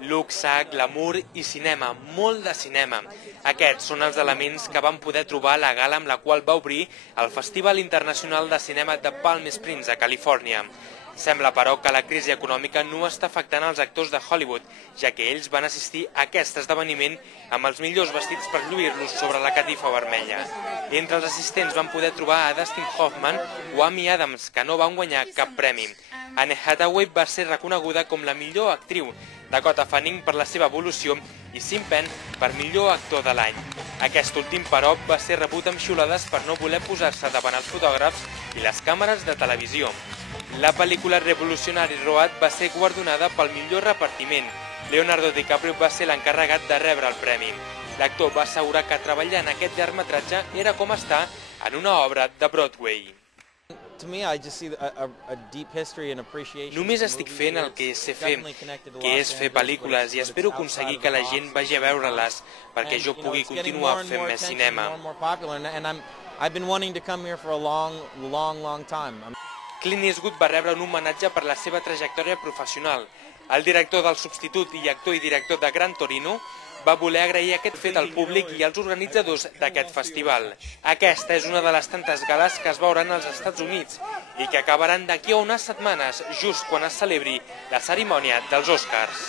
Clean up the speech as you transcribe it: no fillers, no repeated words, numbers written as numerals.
Luxe, glamour i cinema, molt de cinema. Aquests són els elements que vam poder trobar a la gala amb la qual va obrir el Festival Internacional de Cinema de Palm Springs, a Califòrnia. Sembla, però, que la crisi econòmica no està afectant els actors de Hollywood, ja que ells van assistir a aquest esdeveniment amb els millors vestits per lluir-los sobre la catifa vermella. Entre els assistents van poder trobar a Dustin Hoffman o Amy Adams, que no van guanyar cap premi. Anne Hathaway va ser reconeguda com la millor actriu, Dakota Fanning per la seva evolució i Sean Penn per millor actor de l'any. Aquest últim, però, va ser rebut amb xiulades per no voler posar-se davant els fotògrafs i les càmeres de televisió. La pel·lícula Revolutionary Road va ser guardonada pel millor repartiment. Leonardo DiCaprio va ser l'encarregat de rebre el premi. L'actor va assegurar que treballar en aquest llargmetratge era com estar en una obra de Broadway. Només estic fent el que sé fer, que és fer pel·lícules, i espero aconseguir que la gent vagi a veure-les, perquè jo pugui continuar fent més cinema. Clint Eastwood va rebre un homenatge per la seva trajectòria professional. El director del Substitut i actor i director de Gran Torino va voler agrair aquest fet al públic i als organitzadors d'aquest festival. Aquesta és una de les tantes gales que es veuran als Estats Units i que acabaran d'aquí a unes setmanes, just quan es celebri la cerimònia dels Oscars.